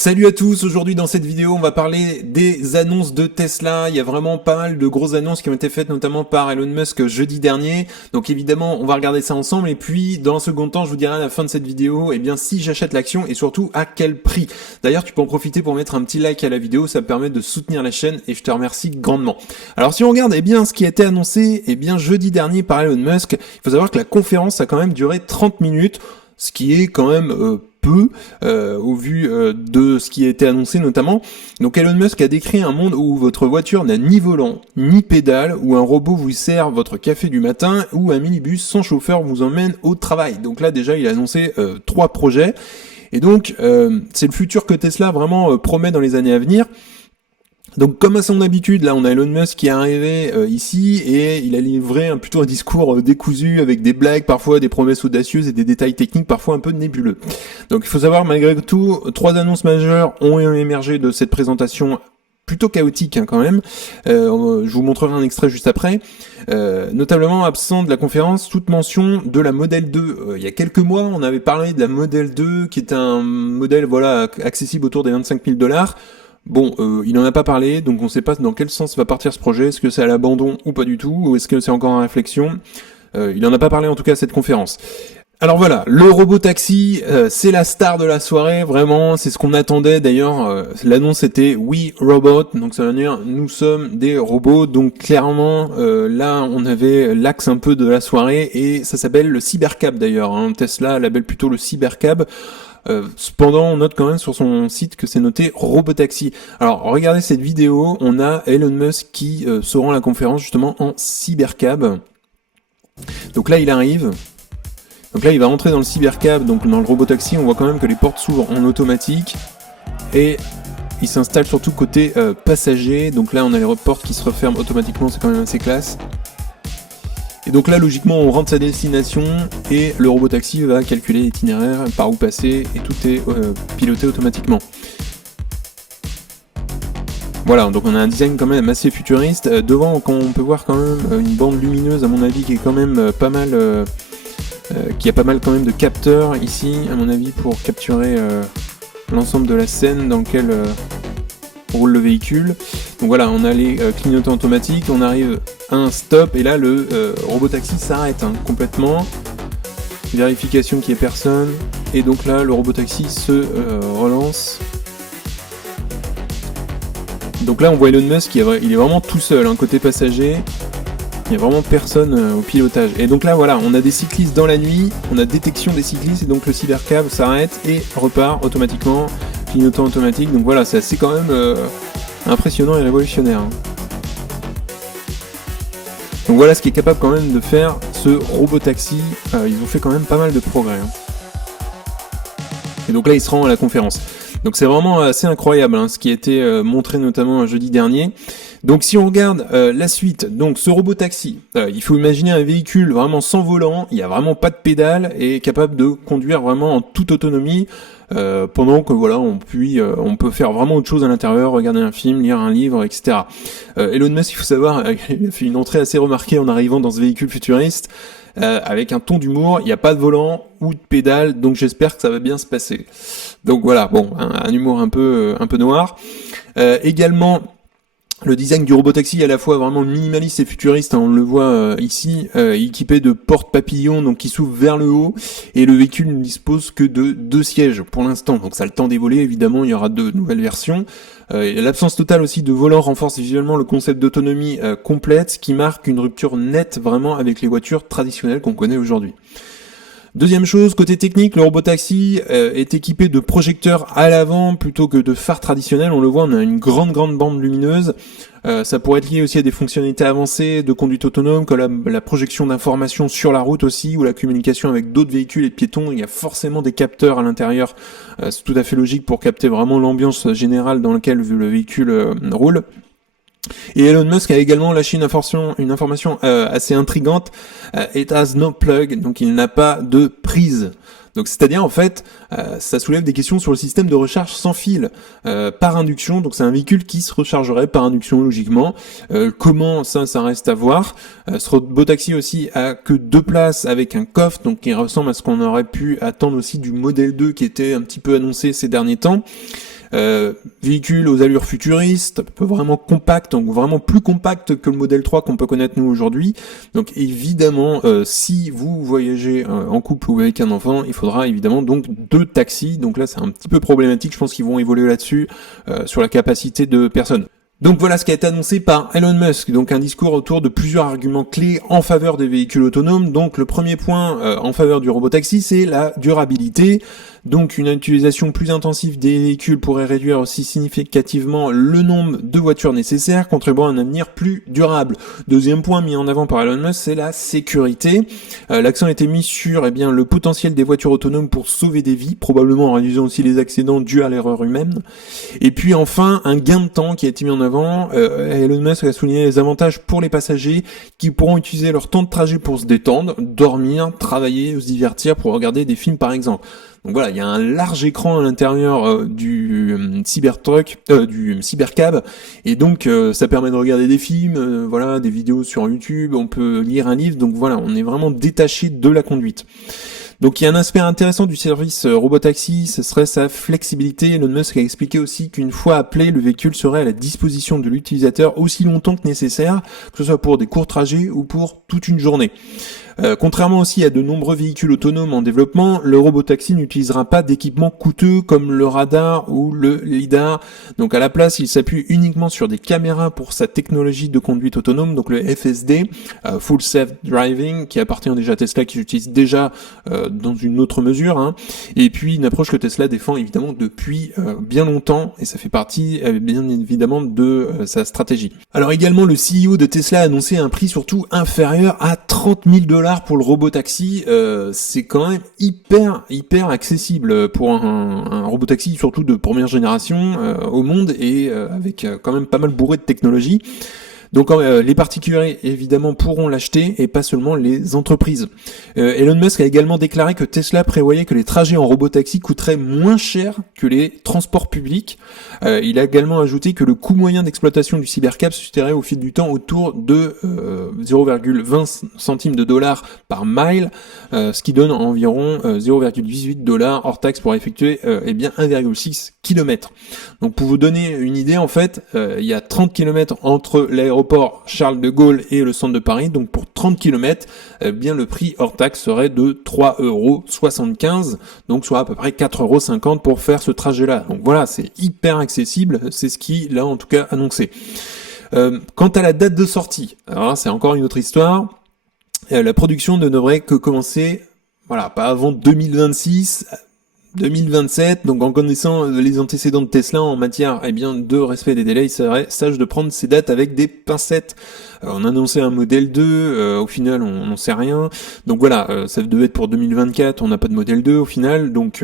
Salut à tous, aujourd'hui dans cette vidéo on va parler des annonces de Tesla. Il y a vraiment pas mal de grosses annonces qui ont été faites notamment par Elon Musk jeudi dernier. Donc évidemment on va regarder ça ensemble et puis dans un second temps je vous dirai à la fin de cette vidéo si j'achète l'action et surtout à quel prix. D'ailleurs tu peux en profiter pour mettre un petit like à la vidéo, ça me permet de soutenir la chaîne et je te remercie grandement. Alors si on regarde ce qui a été annoncé jeudi dernier par Elon Musk, il faut savoir que la conférence a quand même duré 30 minutes. Ce qui est quand même peu au vu de ce qui a été annoncé notamment. Donc Elon Musk a décrit un monde où votre voiture n'a ni volant ni pédale, où un robot vous sert votre café du matin, ou un minibus sans chauffeur vous emmène au travail. Donc là déjà il a annoncé 3 projets. Et donc c'est le futur que Tesla vraiment promet dans les années à venir. Donc comme à son habitude, là on a Elon Musk qui est arrivé ici et il a livré plutôt un discours décousu avec des blagues, parfois des promesses audacieuses et des détails techniques parfois un peu nébuleux. Donc il faut savoir malgré tout, 3 annonces majeures ont émergé de cette présentation plutôt chaotique quand même. Je vous montrerai un extrait juste après. Notamment absent de la conférence toute mention de la Model 2. Il y a quelques mois, on avait parlé de la Model 2 qui est un modèle accessible autour des $25 000. Bon, il n'en a pas parlé, donc on ne sait pas dans quel sens va partir ce projet. Est-ce que c'est à l'abandon ou pas du tout, ou est-ce que c'est encore en réflexion? Il n'en a pas parlé en tout cas à cette conférence. Alors voilà, le robot taxi, c'est la star de la soirée, vraiment, c'est ce qu'on attendait. D'ailleurs, l'annonce était We Robot, donc ça veut dire nous sommes des robots. Donc clairement, là on avait l'axe un peu de la soirée et ça s'appelle le Cybercab d'ailleurs. Tesla l'appelle plutôt le Cybercab. Cependant, on note quand même sur son site que c'est noté Robotaxi. Alors, regardez cette vidéo, on a Elon Musk qui se rend à la conférence justement en Cybercab. Donc là, il arrive. Donc là, il va rentrer dans le Cybercab, donc dans le Robotaxi, on voit quand même que les portes s'ouvrent en automatique. Et il s'installe surtout côté passager. Donc là, on a les portes qui se referment automatiquement, c'est quand même assez classe. Et donc là, logiquement, on rentre sa destination et le robotaxi va calculer l'itinéraire, par où passer, et tout est piloté automatiquement. Voilà, donc on a un design quand même assez futuriste. Devant, on peut voir quand même une bande lumineuse, à mon avis, qui est quand même pas mal, qui a pas mal quand même de capteurs ici, à mon avis, pour capturer l'ensemble de la scène dans laquelle roule le véhicule. Donc voilà, on a les clignotants automatiques, on arrive à un stop et là le robotaxi s'arrête complètement. Vérification qu'il n'y ait personne et donc là le robotaxi se relance. Donc là on voit Elon Musk, il est vraiment tout seul, côté passager. Il n'y a vraiment personne au pilotage. Et donc là voilà, on a des cyclistes dans la nuit, on a détection des cyclistes et donc le Cybercab s'arrête et repart automatiquement, clignotant automatique. Donc voilà, c'est assez quand même impressionnant et révolutionnaire. Donc voilà ce qui est capable quand même de faire ce robotaxi. Ils ont fait quand même pas mal de progrès. Et donc là il se rend à la conférence. Donc c'est vraiment assez incroyable ce qui a été montré notamment jeudi dernier. Donc si on regarde la suite, donc ce robotaxi, il faut imaginer un véhicule vraiment sans volant, il n'y a vraiment pas de pédale et capable de conduire vraiment en toute autonomie pendant que voilà on peut faire vraiment autre chose à l'intérieur, regarder un film, lire un livre, etc. Elon Musk, il faut savoir, il a fait une entrée assez remarquée en arrivant dans ce véhicule futuriste. Avec un ton d'humour, il n'y a pas de volant ou de pédale, donc j'espère que ça va bien se passer. Donc voilà, bon, un humour un peu noir. Également, le design du robotaxi est à la fois vraiment minimaliste et futuriste, on le voit ici, équipé de portes papillons donc qui s'ouvrent vers le haut, et le véhicule ne dispose que de 2 sièges pour l'instant, donc ça a le temps d'évoluer, évidemment il y aura de nouvelles versions. L'absence totale aussi de volant renforce visuellement le concept d'autonomie complète, ce qui marque une rupture nette vraiment avec les voitures traditionnelles qu'on connaît aujourd'hui. Deuxième chose, côté technique, le robotaxi est équipé de projecteurs à l'avant plutôt que de phares traditionnels. On le voit, on a une grande bande lumineuse. Ça pourrait être lié aussi à des fonctionnalités avancées de conduite autonome, comme la projection d'informations sur la route aussi, ou la communication avec d'autres véhicules et de piétons. Il y a forcément des capteurs à l'intérieur. C'est tout à fait logique pour capter vraiment l'ambiance générale dans laquelle le véhicule roule. Et Elon Musk a également lâché une information assez intrigante. It has no plug, donc il n'a pas de prise. Donc c'est-à-dire en fait, ça soulève des questions sur le système de recharge sans fil par induction. Donc c'est un véhicule qui se rechargerait par induction logiquement. Comment ça reste à voir. Ce robotaxi aussi a que 2 places avec un coffre, donc qui ressemble à ce qu'on aurait pu attendre aussi du Model 2 qui était un petit peu annoncé ces derniers temps. Véhicule aux allures futuristes, vraiment compact, donc vraiment plus compact que le Model 3 qu'on peut connaître nous aujourd'hui. Donc évidemment, si vous voyagez en couple ou avec un enfant, il faudra évidemment donc 2 taxis. Donc là c'est un petit peu problématique, je pense qu'ils vont évoluer là-dessus, sur la capacité de personnes. Donc voilà ce qui a été annoncé par Elon Musk, donc un discours autour de plusieurs arguments clés en faveur des véhicules autonomes. Donc le premier point en faveur du robotaxi, c'est la durabilité. Donc une utilisation plus intensive des véhicules pourrait réduire aussi significativement le nombre de voitures nécessaires, contribuant à un avenir plus durable. Deuxième point mis en avant par Elon Musk, c'est la sécurité. L'accent a été mis sur le potentiel des voitures autonomes pour sauver des vies, probablement en réduisant aussi les accidents dus à l'erreur humaine. Et puis enfin, un gain de temps qui a été mis en avant. Elon Musk a souligné les avantages pour les passagers qui pourront utiliser leur temps de trajet pour se détendre, dormir, travailler ou se divertir, pour regarder des films par exemple. Donc voilà, il y a un large écran à l'intérieur du Cybertruck, du Cybercab, et donc ça permet de regarder des films, voilà, des vidéos sur YouTube, on peut lire un livre, donc voilà, on est vraiment détaché de la conduite. Donc il y a un aspect intéressant du service robotaxi, ce serait sa flexibilité. Elon Musk a expliqué aussi qu'une fois appelé, le véhicule serait à la disposition de l'utilisateur aussi longtemps que nécessaire, que ce soit pour des courts trajets ou pour toute une journée. Contrairement aussi à de nombreux véhicules autonomes en développement, le robotaxi n'utilisera pas d'équipements coûteux comme le radar ou le lidar. Donc à la place, il s'appuie uniquement sur des caméras pour sa technologie de conduite autonome, donc le FSD, Full Self Driving, qui appartient déjà à Tesla, qui l'utilise déjà dans une autre mesure. Et puis une approche que Tesla défend évidemment depuis bien longtemps, et ça fait partie bien évidemment de sa stratégie. Alors également, le CEO de Tesla a annoncé un prix surtout inférieur à $30,000 pour le robotaxi. C'est quand même hyper accessible pour un robotaxi, surtout de première génération au monde, et avec quand même pas mal bourré de technologie. Donc les particuliers évidemment pourront l'acheter et pas seulement les entreprises. Elon Musk a également déclaré que Tesla prévoyait que les trajets en robotaxi coûteraient moins cher que les transports publics. Il a également ajouté que le coût moyen d'exploitation du Cybercab se situerait au fil du temps autour de 0,20 centimes de dollars par mile, ce qui donne environ 0,18 $ hors taxe pour effectuer 1,6 km. Donc pour vous donner une idée, en fait, il y a 30 km entre l'aéroport Charles de Gaulle et le centre de Paris. Donc pour 30 km, le prix hors taxe serait de 3,75 €, donc soit à peu près 4,50 € pour faire ce trajet-là. Donc voilà, c'est hyper accessible, c'est ce qu'il a en tout cas annoncé. Quant à la date de sortie, alors c'est encore une autre histoire. La production ne devrait que commencer, pas avant 2026. 2027, donc en connaissant les antécédents de Tesla en matière de respect des délais, il serait sage de prendre ces dates avec des pincettes. On a annoncé un modèle 2, au final on n'en sait rien. Donc voilà, ça devait être pour 2024, on n'a pas de modèle 2 au final, donc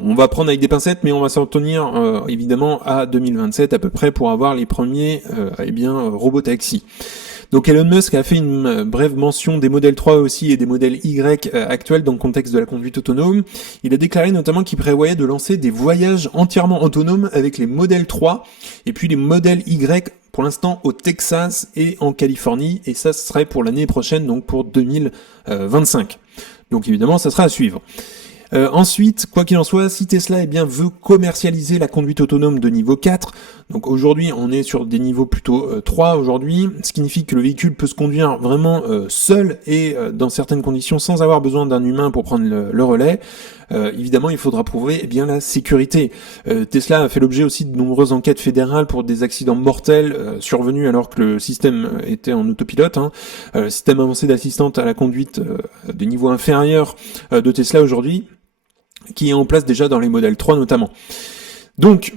on va prendre avec des pincettes, mais on va s'en tenir évidemment à 2027 à peu près pour avoir les premiers robotaxis. Donc Elon Musk a fait une brève mention des modèles 3 aussi et des modèles Y actuels dans le contexte de la conduite autonome. Il a déclaré notamment qu'il prévoyait de lancer des voyages entièrement autonomes avec les modèles 3 et puis les modèles Y pour l'instant au Texas et en Californie, et ça ce serait pour l'année prochaine, donc pour 2025. Donc évidemment ça sera à suivre. Ensuite, quoi qu'il en soit, si Tesla veut commercialiser la conduite autonome de niveau 4, donc aujourd'hui on est sur des niveaux plutôt 3 aujourd'hui, ce qui signifie que le véhicule peut se conduire vraiment seul et dans certaines conditions sans avoir besoin d'un humain pour prendre le relais. Évidemment, il faudra prouver la sécurité. Tesla a fait l'objet aussi de nombreuses enquêtes fédérales pour des accidents mortels survenus alors que le système était en autopilote. Le système avancé d'assistance à la conduite de niveau inférieur de Tesla aujourd'hui, qui est en place déjà dans les modèles 3 notamment. Donc,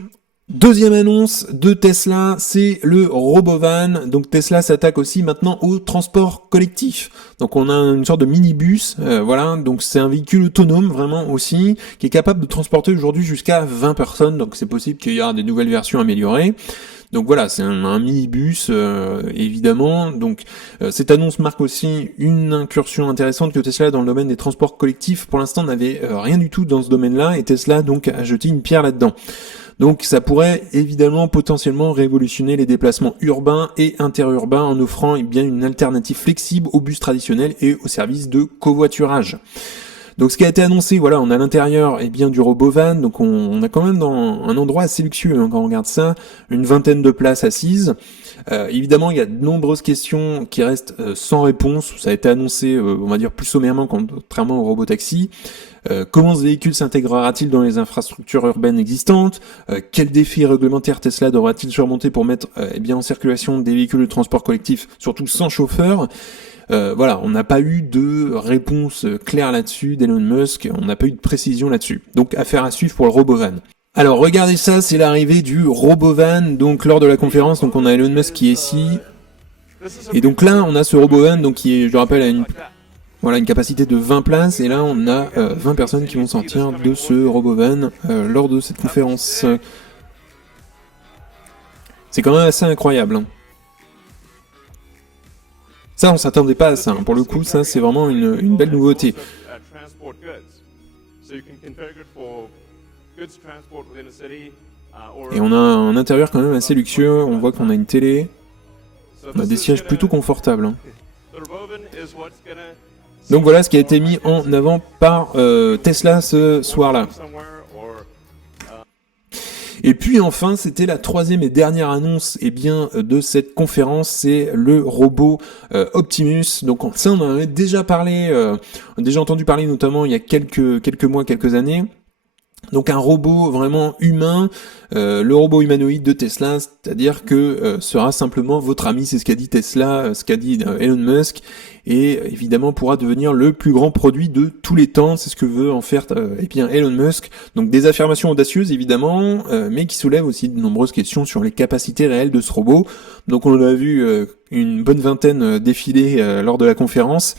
deuxième annonce de Tesla, c'est le Robovan. Donc Tesla s'attaque aussi maintenant au transport collectif. Donc on a une sorte de minibus, donc c'est un véhicule autonome vraiment aussi, qui est capable de transporter aujourd'hui jusqu'à 20 personnes. Donc c'est possible qu'il y aura des nouvelles versions améliorées. Donc voilà, c'est un minibus évidemment. Donc cette annonce marque aussi une incursion intéressante que Tesla dans le domaine des transports collectifs. Pour l'instant, n'avait rien du tout dans ce domaine-là, et Tesla donc a jeté une pierre là-dedans. Donc ça pourrait évidemment potentiellement révolutionner les déplacements urbains et interurbains en offrant une alternative flexible aux bus traditionnels et aux services de covoiturage. Donc ce qui a été annoncé, voilà, on a à l'intérieur bien du RoboVan, donc on a quand même dans un endroit assez luxueux quand on regarde ça, une vingtaine de places assises. Évidemment, il y a de nombreuses questions qui restent sans réponse. Ça a été annoncé, on va dire plus sommairement, contrairement au robotaxi. Comment ce véhicule s'intégrera-t-il dans les infrastructures urbaines existantes? Quels défis réglementaires Tesla devra-t-il surmonter pour mettre en circulation des véhicules de transport collectif, surtout sans chauffeur? Voilà, on n'a pas eu de réponse claire là-dessus d'Elon Musk, on n'a pas eu de précision là-dessus. Donc affaire à suivre pour le RoboVan. Alors regardez ça, c'est l'arrivée du RoboVan, donc lors de la conférence, donc on a Elon Musk qui est ici. Et donc là, on a ce RoboVan, donc qui est, je rappelle, à une capacité de 20 places, et là on a 20 personnes qui vont sortir de ce RoboVan lors de cette conférence. C'est quand même assez incroyable. Hein. Ça, on s'attendait pas à ça. Hein. Pour le coup, ça, c'est vraiment une belle nouveauté. Et on a un intérieur quand même assez luxueux. On voit qu'on a une télé. On a des sièges plutôt confortables. Hein. Donc voilà ce qui a été mis en avant par Tesla ce soir-là. Et puis enfin, c'était la troisième et dernière annonce de cette conférence, c'est le robot Optimus. Donc ça, on en avait déjà parlé, on a déjà entendu parler notamment il y a quelques mois, quelques années. Donc un robot vraiment humain, le robot humanoïde de Tesla, c'est-à-dire que sera simplement votre ami, c'est ce qu'a dit Tesla, ce qu'a dit Elon Musk, et évidemment pourra devenir le plus grand produit de tous les temps, c'est ce que veut en faire Elon Musk. Donc des affirmations audacieuses évidemment, mais qui soulèvent aussi de nombreuses questions sur les capacités réelles de ce robot. Donc on a vu une bonne vingtaine défiler lors de la conférence.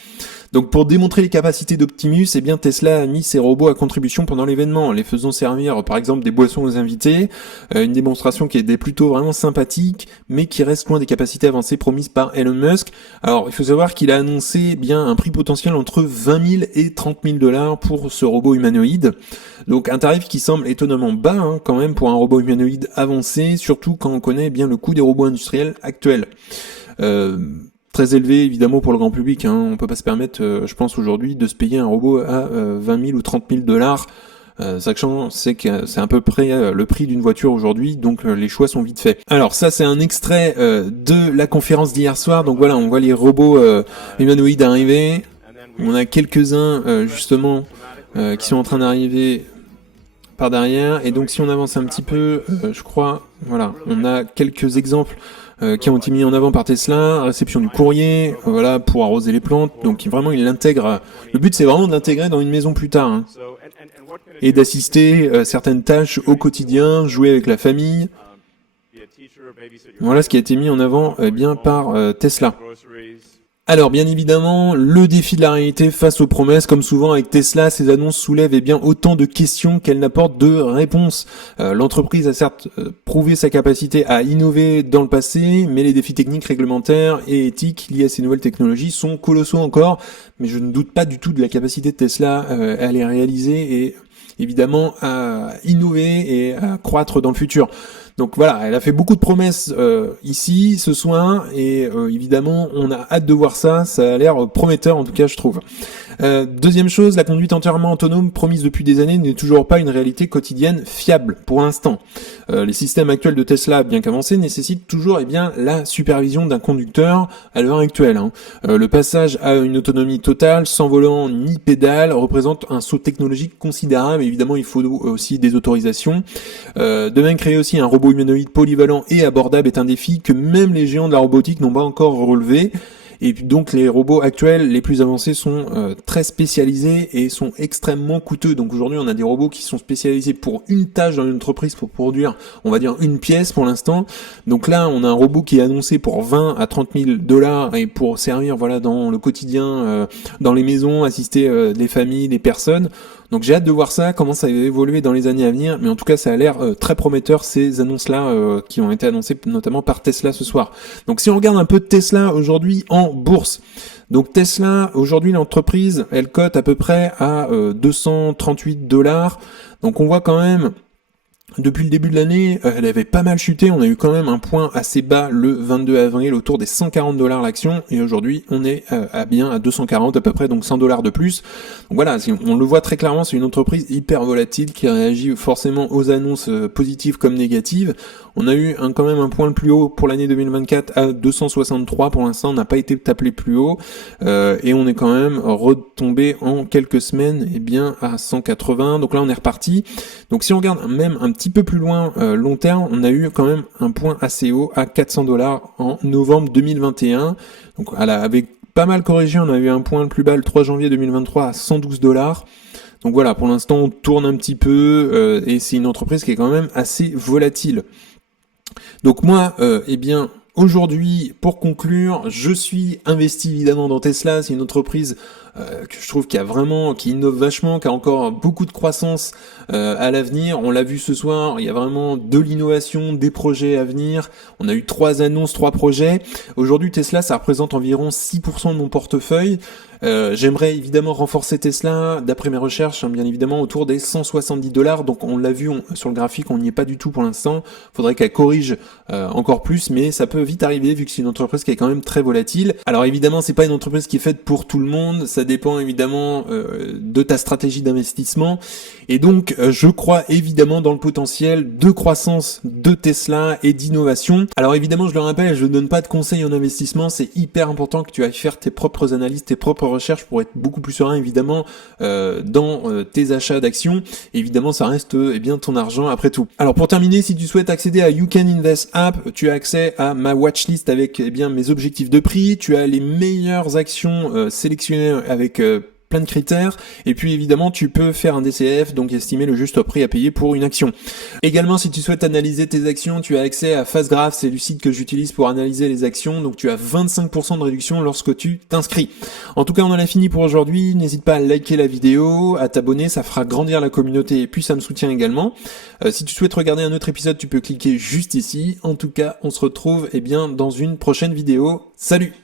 Donc pour démontrer les capacités d'Optimus, Tesla a mis ses robots à contribution pendant l'événement, les faisant servir par exemple des boissons aux invités, une démonstration qui était plutôt vraiment sympathique, mais qui reste loin des capacités avancées promises par Elon Musk. Alors il faut savoir qu'il a annoncé un prix potentiel entre 20 000 et 30 000 $ pour ce robot humanoïde. Donc un tarif qui semble étonnamment bas quand même pour un robot humanoïde avancé, surtout quand on connaît bien le coût des robots industriels actuels. Très élevé évidemment pour le grand public, hein. On peut pas se permettre, je pense aujourd'hui, de se payer un robot à 20 000 ou 30 000 $, sachant c'est que c'est à peu près le prix d'une voiture aujourd'hui, donc les choix sont vite faits. Alors ça c'est un extrait de la conférence d'hier soir, donc voilà, on voit les robots humanoïdes arriver, on a quelques-uns justement qui sont en train d'arriver par derrière, et donc si on avance un petit peu, je crois, voilà, on a quelques exemples qui ont été mis en avant par Tesla, réception du courrier, voilà, pour arroser les plantes, donc vraiment il l'intègre, le but c'est vraiment de l'intégrer dans une maison plus tard, hein, et d'assister certaines tâches au quotidien, jouer avec la famille, voilà ce qui a été mis en avant par Tesla. Alors bien évidemment, le défi de la réalité face aux promesses, comme souvent avec Tesla, ces annonces soulèvent autant de questions qu'elles n'apportent de réponses. L'entreprise a certes prouvé sa capacité à innover dans le passé, mais les défis techniques, réglementaires et éthiques liés à ces nouvelles technologies sont colossaux encore, mais je ne doute pas du tout de la capacité de Tesla à les réaliser et évidemment à innover et à croître dans le futur. Donc voilà, elle a fait beaucoup de promesses ici, ce soir, et évidemment, on a hâte de voir ça, ça a l'air prometteur en tout cas, je trouve. Deuxième chose, la conduite entièrement autonome promise depuis des années n'est toujours pas une réalité quotidienne fiable pour l'instant. Les systèmes actuels de Tesla, bien qu'avancés, nécessitent toujours la supervision d'un conducteur à l'heure actuelle. Hein. Le passage à une autonomie totale, sans volant ni pédale, représente un saut technologique considérable. Évidemment, il faut aussi des autorisations. De même, créer aussi un robot humanoïde polyvalent et abordable est un défi que même les géants de la robotique n'ont pas encore relevé. Et puis donc les robots actuels les plus avancés sont très spécialisés et sont extrêmement coûteux. Donc aujourd'hui on a des robots qui sont spécialisés pour une tâche dans une entreprise pour produire, on va dire, une pièce pour l'instant. Donc là on a un robot qui est annoncé pour 20 à 30 000 $ et pour servir dans le quotidien, dans les maisons, assister des familles, des personnes. Donc j'ai hâte de voir ça, comment ça va évoluer dans les années à venir, mais en tout cas ça a l'air très prometteur ces annonces-là qui ont été annoncées notamment par Tesla ce soir. Donc si on regarde un peu Tesla aujourd'hui en bourse, donc Tesla, aujourd'hui l'entreprise, elle cote à peu près à 238 $, donc on voit quand même Depuis le début de l'année, elle avait pas mal chuté, on a eu quand même un point assez bas le 22 avril autour des 140 $ l'action, et aujourd'hui on est à 240 à peu près, donc 100 $ de plus. Donc voilà, on le voit très clairement, c'est une entreprise hyper volatile qui réagit forcément aux annonces positives comme négatives. On a eu quand même un point le plus haut pour l'année 2024 à 263, pour l'instant on n'a pas été tapé plus haut, et on est quand même retombé en quelques semaines à 180, donc là on est reparti. Donc si on regarde même un petit peu plus loin, long terme, on a eu quand même un point assez haut à 400 $ en novembre 2021. Donc avec pas mal corrigé, on a eu un point le plus bas le 3 janvier 2023 à 112 $. Donc voilà, pour l'instant on tourne un petit peu, et c'est une entreprise qui est quand même assez volatile. Donc moi, aujourd'hui, pour conclure, je suis investi évidemment dans Tesla. C'est une entreprise que je trouve qui innove vachement, qui a encore beaucoup de croissance à l'avenir. On l'a vu ce soir, il y a vraiment de l'innovation, des projets à venir. On a eu 3 annonces, 3 projets. Aujourd'hui, Tesla, ça représente environ 6% de mon portefeuille. J'aimerais évidemment renforcer Tesla, d'après mes recherches, bien évidemment, autour des 170 $. Donc on l'a vu sur le graphique, on n'y est pas du tout pour l'instant. Faudrait qu'elle corrige encore plus, mais ça peut vite arriver vu que c'est une entreprise qui est quand même très volatile. Alors évidemment, c'est pas une entreprise qui est faite pour tout le monde. Ça dépend évidemment de ta stratégie d'investissement. Et donc, je crois évidemment dans le potentiel de croissance de Tesla et d'innovation. Alors évidemment, je le rappelle, je ne donne pas de conseils en investissement. C'est hyper important que tu ailles faire tes propres analyses, tes propres recherches pour être beaucoup plus serein évidemment dans tes achats d'actions. Évidemment, ça reste ton argent après tout. Alors pour terminer, si tu souhaites accéder à You Can Invest App, tu as accès à ma watchlist avec mes objectifs de prix. Tu as les meilleures actions sélectionnées avec plein de critères, et puis évidemment tu peux faire un DCF, donc estimer le juste prix à payer pour une action. Également, si tu souhaites analyser tes actions, tu as accès à FastGraph, c'est le site que j'utilise pour analyser les actions, donc tu as 25% de réduction lorsque tu t'inscris. En tout cas, on en a fini pour aujourd'hui. N'hésite pas à liker la vidéo, à t'abonner, ça fera grandir la communauté et puis ça me soutient également. Si tu souhaites regarder un autre épisode, tu peux cliquer juste ici. En tout cas, on se retrouve dans une prochaine vidéo. Salut!